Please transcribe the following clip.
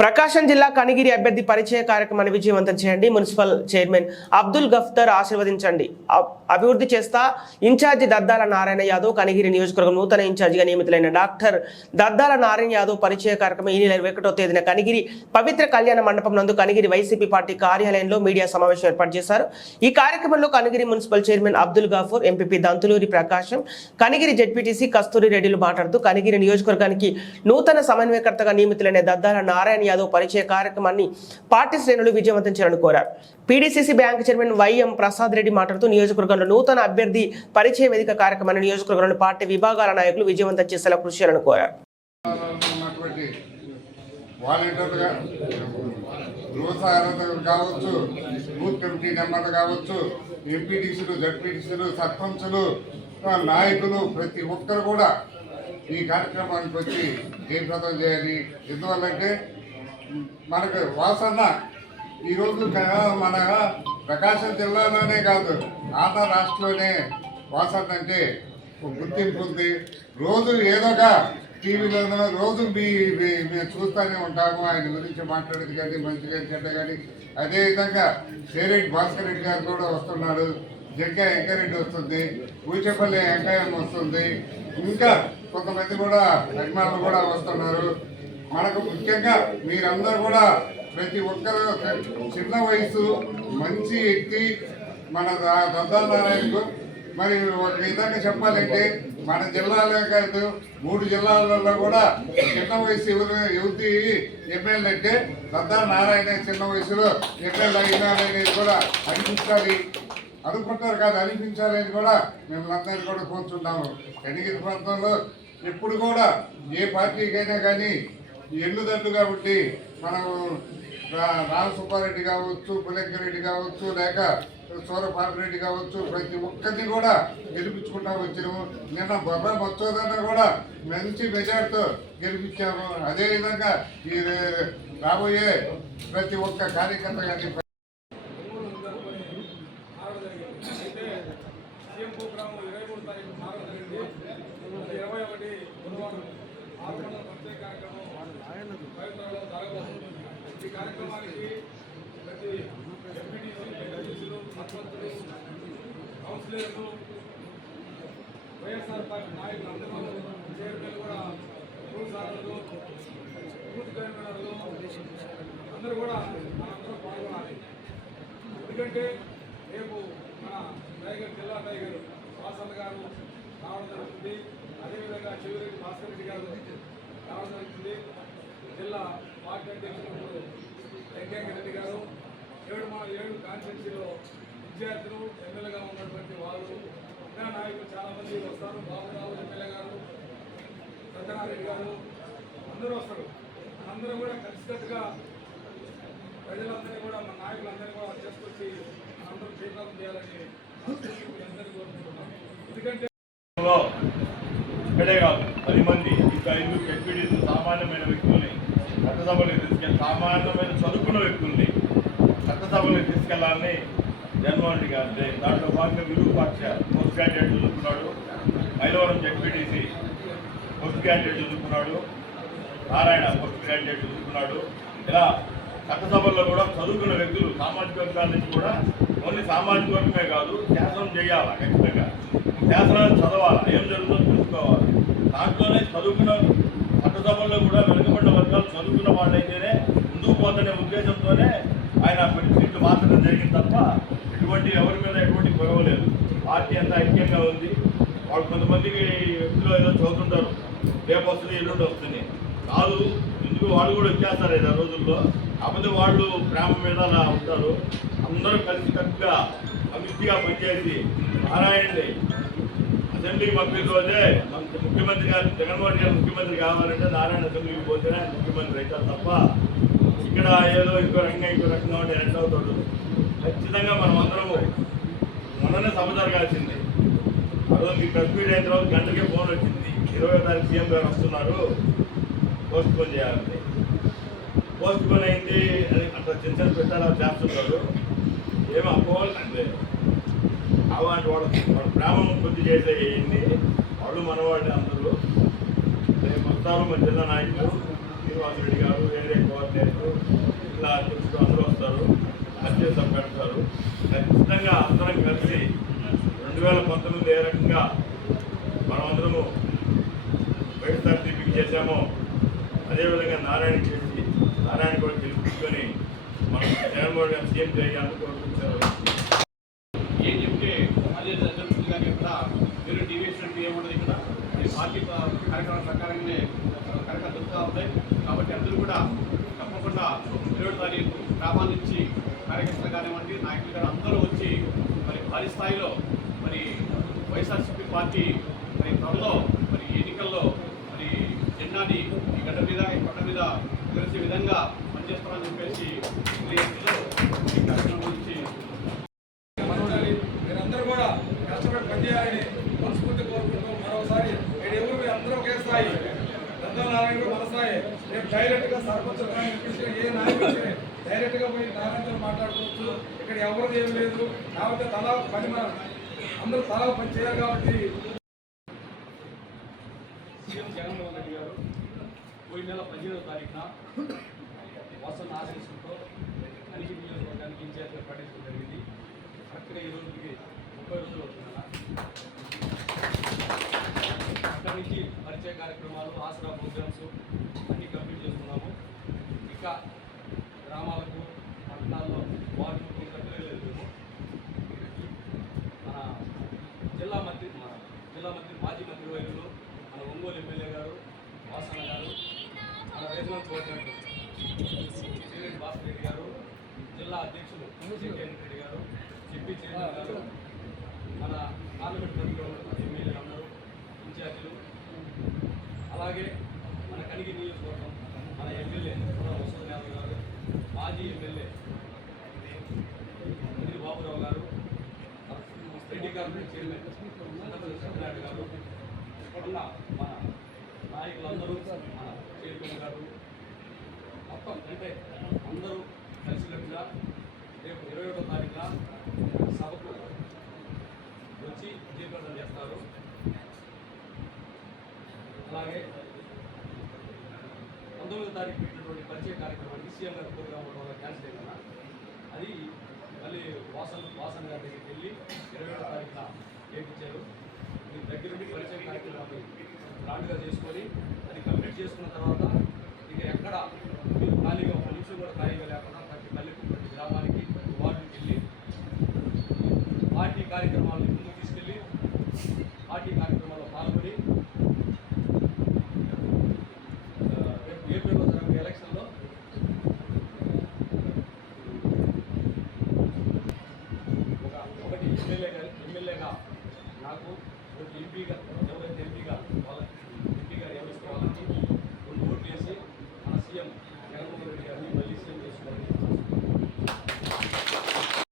ప్రకాశం జిల్లా కనిగిరి అభ్యర్థి పరిచయ కార్యక్రమాన్ని విజయవంతం చేయండి. మున్సిపల్ చైర్మన్ అబ్దుల్ గఫ్తార్ ఆశీర్వదించండి. అభివృద్ధి చేస్తా ఇన్ఛార్జి దద్దాల నారాయణ యాదవ్. కనిగిరి నియోజకవర్గం నూతన ఇన్ఛార్జిగా నియమితులైన డాక్టర్ దద్దాల నారాయణ యాదవ్ పరిచయ కార్యక్రమం ఈ నెల 21వ తేదీన కనిగిరి పవిత్ర కళ్యాణ మండపం నందు కనిగిరి వైసీపీ పార్టీ కార్యాలయంలో మీడియా సమావేశం ఏర్పాటు చేశారు. ఈ కార్యక్రమంలో Kanigiri municipal chairman Abdul Gafoor, MPP Danthuluri Prakasam, Kanigiri ZPTC Kasturi రెడ్డిలు మాట్లాడుతూ కనిగిరి నియోజకవర్గానికి నూతన సమన్వయకర్తగా నియమితులైన దద్దాల నారాయణ యాదవ్ పరిచయ కార్యక్రమాన్ని పార్టీ శ్రేణులు విజయవంతం చేయాలని కోరారు. PDCC bank chairman YM Prasad Reddy మాట్లాడుతూ నియోజకవర్గంలో నూతన అభ్యర్థి పరిచయ వేదిక కార్యక్రమాన్ని నియోజకవర్గంలోని పార్టీ విభాగాల నాయకులు విజయవంతం చేసేలా కృషి చేయాలని కోరారు. కావచ్చు, బూత్ కమిటీ మెంబర్లు కావచ్చు, ఎంపీటీసీలు, జడ్పీటీసీలు, సర్పంచులు, నాయకులు ప్రతి ఒక్కరు కూడా ఈ కార్యక్రమానికి వచ్చి జయప్రదం చేయాలి. ఎందువల్లంటే మనకు వాసన ఈరోజు మన ప్రకాశం జిల్లాలోనే కాదు, ఆంధ్ర రాష్ట్రంలోనే వాసన అంటే గుర్తింపు ఉంది. రోజు ఏదో ఒక టీవీలోనో రోజు మేము చూస్తూనే ఉంటాము. ఆయన గురించి మాట్లాడేది కానీ మంచి కానీ చెడ్డ కానీ. అదేవిధంగా సేరెడ్డి భాస్కర్ రెడ్డి గారు కూడా వస్తున్నాడు, జగ్గా వెంకరెడ్డి వస్తుంది, ఊచపల్లి వెంకయ్యం వస్తుంది, ఇంకా కొంతమంది కూడా అభిమానులు కూడా వస్తున్నారు. మనకు ముఖ్యంగా మీరందరూ కూడా ప్రతి ఒక్కరు చిన్న వయసు మంచి వ్యక్తి మన దద్దాల నారాయణకు. మరి ఒక విధంగా చెప్పాలంటే మన జిల్లాలో కాదు 3 జిల్లాలలో కూడా చిన్న వయసు యువతి ఎమ్మెల్యే అంటే దద్దాల నారాయణ చిన్న వయసులో ఎమ్మెల్యే అయినారనేది కూడా అనిపించాలి అనుకుంటారు కాదు, అనిపించాలని కూడా మిమ్మల్ని అందరినీ కూడా కోరుతున్నాము. కనిగిరి ప్రాంతంలో ఎప్పుడు కూడా ఏ పార్టీకైనా కానీ ఎన్నుదట్టు కాబట్టి మనం రామసుబ్బారెడ్డి కావచ్చు, పులెంకరెడ్డి కావచ్చు, లేక సూరపాపిరెడ్డి కావచ్చు, ప్రతి ఒక్కరిని కూడా గెలిపించుకుంటా వచ్చినాము. నిన్న బొర్ర మచ్చోదన్న కూడా మంచి మెజార్టీతో గెలిపించాము. అదేవిధంగా ఈ రాబోయే ప్రతి ఒక్క కార్యకర్త కానీ ఈ కార్యక్రమానికి ప్రతి ఎంపీటీసీ, జడ్పీటీసీలు, సర్పంచులు, కౌన్సిలర్లు, వైఎస్ఆర్ పార్టీ నాయకులు అందరూ, చైర్మన్లు కూడా, రూల్సార్లు, బూత్ కన్వీనర్లు అందరూ కూడా మనందరూ పాల్గొనాలి. ఎందుకంటే రేపు మన జిల్లా టైగర్ వాసన్న గారు రావడం జరుగుతుంది. అదేవిధంగా చెవిరెడ్డి భాస్కర్ రెడ్డి గారు రావడం జరుగుతుంది. జిల్లా పార్టీ అధ్యక్షులు వెంకయ్యరెడ్డి గారు, 7 కాన్స్టిట్యూన్సీలో విద్యార్థులు ఎమ్మెల్యేగా ఉన్నటువంటి వాళ్ళు, ఇంకా నాయకులు చాలామంది వస్తారు. బాబురావు ఎమ్మెల్యే గారు, సత్యనారాయణ గారు అందరూ వస్తారు. అందరూ కూడా కలిసికట్టుగా ప్రజలందరినీ కూడా మన నాయకులందరినీ కూడా చేసుకొచ్చి అందరూ జయప్రదం చేయాలని అందరినీ కోరుకుంటున్నాం. ఎందుకంటే ఇక్కడే కాదు 10 మంది ఇంకా 5 ఎంపీడీలు సామాన్యమైన వ్యక్తుల్ని చట్టసభలకు తీసుకెళ్ళి, సామాన్యమైన చదువుకున్న వ్యక్తుల్ని చట్టసభలకు తీసుకెళ్లాలని జగన్మోహన్ రెడ్డి గారి దాంట్లో భాగంగా విరూపాక్ష పోస్ట్ గ్రాడ్యుయేట్ చదువుకున్నాడు, మైలవరం జెడ్పీటీసీ పోస్ట్ గ్రాడ్యుయేట్ చదువుకున్నాడు, నారాయణ పోస్ట్ గ్రాడ్యుయేట్ చదువుకున్నాడు. ఇలా చట్టసభల్లో కూడా చదువుకున్న వ్యక్తులు సామాజిక వర్గాల నుంచి కూడా ఓన్లీ సామాజిక వర్గమే కాదు, శాసనం చేయాలా, ఖచ్చితంగా శాసనాన్ని చదవాలా, ఏం జరుగుతుందో తెలుసుకోవాలి. దాంట్లోనే చదువుకున్న చట్టసభల్లో కూడా వెనుకబడిన వర్గాలు చదువుకున్న వాళ్ళైతేనే ముందుకు పోతనే ఉద్దేశంతోనే ఆయన సీట్లు మార్చడం జరిగింది తప్ప ఎటువంటి ఎవరి మీద ఎటువంటి గొడవ లేదు. పార్టీ అంతా ఐక్యంగా ఉంది. వాళ్ళు కొంతమందికి వ్యక్తులు ఏదో చదువుతుంటారు, రేపు వస్తుంది ఎల్లుండి వస్తుంది కాదు, ఎందుకు వాళ్ళు కూడా వచ్చేస్తారు 5 రోజుల్లో. కాకపోతే వాళ్ళు ప్రేమ మీద అలా ఉంటారు. అందరూ కలిసి కట్టుగా సమిష్టిగా పనిచేసి నారాయణని అసెంబ్లీకి పంపిన రోజే ముఖ్యమంత్రి గారు, జగన్మోహన్ గారు ముఖ్యమంత్రి కావాలంటే నారాయణ అసెంబ్లీకి పోతేనే ముఖ్యమంత్రి అవుతారు తప్ప ఇక్కడ ఏదో ఇంకో రకంగా ఉంటే ఎట్లా అవుతాడు. ఖచ్చితంగా మనం అందరము మొన్ననే సభ జరగాల్సింది. ఆ రోజు మీ ప్రెస్ మీట్ అయిన తర్వాత గంటకే ఫోన్ వచ్చింది, 20వ తారీఖు సీఎం గారు వస్తున్నారు, పోస్ట్ పోన్ చేయాలని. పోస్ట్ పోన్ అయింది అని అట్లా చిన్న పెట్టాలా చేస్తున్నారు. ఏమో అపోవాలి అంటే అలాంటి వాళ్ళ ప్రేమను కొద్ది చేసేయండి. వాళ్ళు మనవాళ్ళు అందరూ రేపు వస్తారు. మన జిల్లా నాయకులు మీరు శ్రీనివాస్ రెడ్డి గారు, ఏరియా కోఆర్డినేటర్, జిల్లా అధ్యక్షుడు అందరూ వస్తారు, అధ్యక్ష పెడతారు. ఖచ్చితంగా అందరం కలిసి 2019 ఏ రకంగా మనమందరము వైఎస్ఆర్సీపీకి చేశామో అదేవిధంగా నారాయణ చేసి నారాయణ కూడా గెలుపుకొని మనం జగన్మోహన్ గారు సీఎం చేయాలని కోరుకుంటున్నారు. ఏం చెప్తే అదే జరుగుతుంది. కానీ ఇక్కడ మీరు టీవీఎస్ అంటే ఏముండదు. ఇక్కడ ఈ పార్టీ కార్యక్రమాల ప్రకారంగానే కార్యక్రమాలు జరుగుతూ ఉంటాయి. కాబట్టి అందరూ కూడా తప్పకుండా 20వ తారీఖు గ్రామాల నుంచి కార్యకర్తలు కానివ్వండి, నాయకులు కానీ అందరూ వచ్చి మరి భారీ స్థాయిలో మరి వైఎస్ఆర్సీపీ పార్టీ మరి త్వరలో మరి ఎన్నికల్లో మరి జెండాని ఈ గడ్డ మీద ఈ పట్ట మీద తెలిసే విధంగా పనిచేస్తామని చెప్పేసి ఈ కార్యక్రమం గురించి మీరందరూ కూడా కష్టపడి పనిచేయాలని మనస్ఫూర్తి కోరుకుంటూ మరోసారి ఎవరు మీరు అందరూ ఒకే స్థాయి, దద్దల నారాయణ కూడా మన స్థాయి. రేపు డైరెక్ట్ గా సర్పంచ్ ఏ నాయకుడు డైరెక్ట్ గా పోయి నారాయణతో మాట్లాడుకోవచ్చు. ఇక్కడ ఎవరిది ఏం లేదు. కాబట్టి తలా పని అందరూ తలా పని చేయాలి. కాబట్టి సీఎం జగన్మోహన్ రెడ్డి గారు పోయిన నెల 15వ తారీఖున వసంత ఆశీస్సులతో అన్ని నియోజకవర్గానికి ఇన్ఛార్జ్గా ప్రకటించడం జరిగింది. కరెక్ట్గా ఈ రోజుకి 30 రోజులు అవుతున్నా. అక్కడి నుంచి పరిచయ కార్యక్రమాలు, ఆసరా ప్రోగ్రామ్స్ అన్నీ కంప్లీట్ చేసుకున్నాము. ఇంకా గ్రామాలకు, పట్టణాల్లో వార్డులకు ఇంకా తిరగలేదు. మన జిల్లా మంత్రి మాజీ మంత్రి వైద్యులు, మన ఒంగోలు ఎమ్మెల్యే గారు వాసన గారు, మన రీజనల్ కోఆర్డినేటర్ శ్రీరెడ్డి భాస్కర్ రెడ్డి గారు, జిల్లా అధ్యక్షులు కేఎన్ రెడ్డి గారు, చెప్పి చైర్మన్ గారు, మన పార్లమెంట్ పరిధిలో ఎమ్మెల్యే అందరూ, ఇన్ఛార్జీలు, అలాగే మన కనిగిరి నియోజకవర్గం మన ఎమ్మెల్యే వసంత యాదవ్ గారు, మాజీ ఎమ్మెల్యే ఇది బాబురావు గారు, రెడ్డి గారు చైర్మన్ సత్యనారాయణ గారు, ఉన్న మన నాయకులందరూ, మన చైర్మన్ గారు, మొత్తం అంటే అందరూ కలిసినట్టుగా రేపు 21వ తారీఖున సభకు వచ్చి విజయప్రదం చేస్తారు. అలాగే 19వ తారీఖు పెట్టినటువంటి పరిచయ కార్యక్రమానికి సీఎం గారు ప్రోగ్రాం వల్ల క్యాన్సిల్ అయిందన్న. అది మళ్ళీ వాసన గారి దగ్గరికి వెళ్ళి 21వ తారీఖున చేయించారు. మీ దగ్గర నుండి పరిచయ కార్యక్రమాన్ని గ్రాండ్గా చేసుకొని అది కంప్లీట్ చేసుకున్న తర్వాత ఇక ఎక్కడ మీరు ఖాళీగా ఒక నిమిషం కూడా ఖాళీగా లేకుండా ప్రతి పల్లెకు, ప్రతి గ్రామానికి, ప్రతి వార్డుకి వెళ్ళి పార్టీ కార్యక్రమాలను ముందుకు తీసుకెళ్ళి పార్టీ కార్యక్రమాల్లో పాల్గొని రేపు ఏప్రిల్లో జరిగే ఎలక్షన్లో ఒకటి ఎమ్మెల్యేగా నాకు, ఒకటి ఎంపీగా, ఎవరైతే ఎంపీగా